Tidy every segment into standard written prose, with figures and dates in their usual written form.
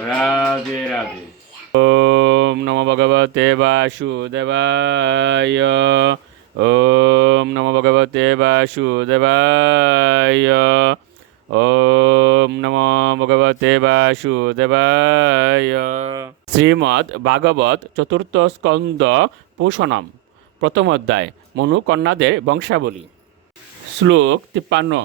রাধে রাধে। ওম নমো ভগবতে বাসুদেবায়। ওম নমো ভগবতে বাসুদেবায়। ওম নমো ভগবতে বাসুদেবায়। শ্রীমদ্ ভাগবত চতুর্থ স্কন্দ পোষণম প্রথম অধ্যায় মনু কন্যাদের বংশাবলী। শ্লোক 53।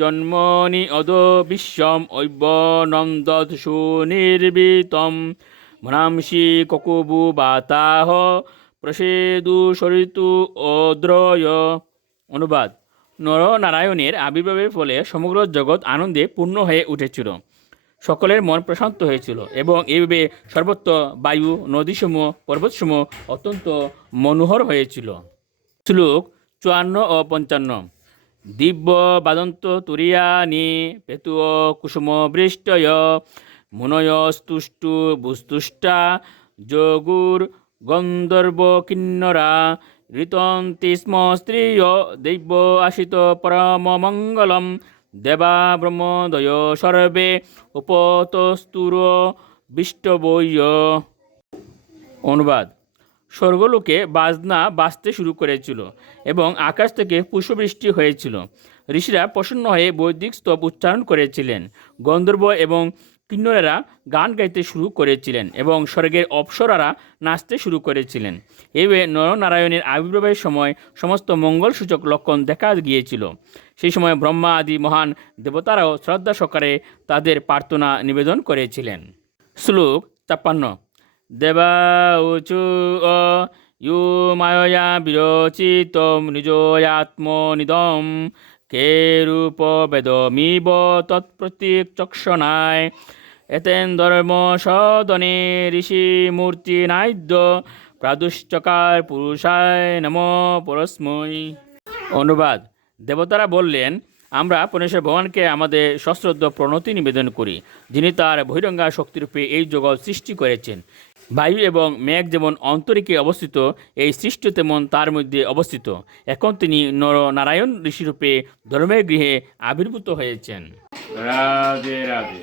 জন্মনি অদো বিশ্বম ঐবনম দধসু নির্বিতম মনাংসি ককুবু বাতাহ প্রসেদু সরিতু অদ্রয়। অনুবাদ: নরনারায়ণের আবির্ভাবের ফলে সমগ্র জগৎ আনন্দে পূর্ণ হয়ে উঠেছিল। সকলের মন প্রশান্ত হয়েছিল এবং এইভাবে সর্বত্র বায়ু, নদীসমূহ, পর্বতসমূহ অত্যন্ত মনোহর হয়েছিল। শ্লোক 54 ও 55। দিব্য বাদন্ত তুরিয়ানি পেতু কুসুম বৃষ্টয় মুনয়স্তুষ্টু বুস্তুষ্টা যোগুর গন্ধর্ব কিন্নরা ঋতন্তি স্ম স্ত্রিয় দৈব আশিত পরম মঙ্গলম দেবা ব্রহ্মদয় সর্বে উপতস্তুর বিষ্টবৈয়। অনুবাদ: স্বর্গলোকে বাজনা বাজতে শুরু করেছিল এবং আকাশ থেকে পুষ্পবৃষ্টি হয়েছিল। ঋষিরা প্রসন্ন হয়ে বৈদিক স্তব উচ্চারণ করেছিলেন। গন্ধর্ব এবং কিন্নরেরা গান গাইতে শুরু করেছিলেন এবং স্বর্গের অপ্সরারা নাচতে শুরু করেছিলেন। এইভাবে নরনারায়ণের আবির্ভাবের সময় সমস্ত মঙ্গলসূচক লক্ষণ দেখা গিয়েছিল। সেই সময় ব্রহ্মা আদি মহান দেবতারাও শ্রদ্ধা সহকারে তাদের প্রার্থনা নিবেদন করেছিলেন। শ্লোক 53। দেবা উচু ইউ মায়া বিরচিতম নিজয়াত্মনিদম কে রূপ বেদমিব তৎপ্রতীক চক্ষণায় এতেন ধর্ম সদনে ঋষি মূর্তি নাইদ্য প্রাদুশ্চকার পুরুষায় নম পরস্মৈ। অনুবাদ: দেবতারা বললেন, আমরা পরমেশ্বর ভগবানকে আমাদের সশ্রদ্ধ প্রণতি নিবেদন করি, যিনি তার বহিরঙ্গা শক্তিরূপে এই জগৎ সৃষ্টি করেছেন। বায়ু এবং মেঘ যেমন অন্তরিকে অবস্থিত, এই সৃষ্টি তেমন তার মধ্যে অবস্থিত। এখন তিনি নরনারায়ণ ঋষিরূপে ধর্মের গৃহে আবির্ভূত হয়েছেন। রাধে রাধে।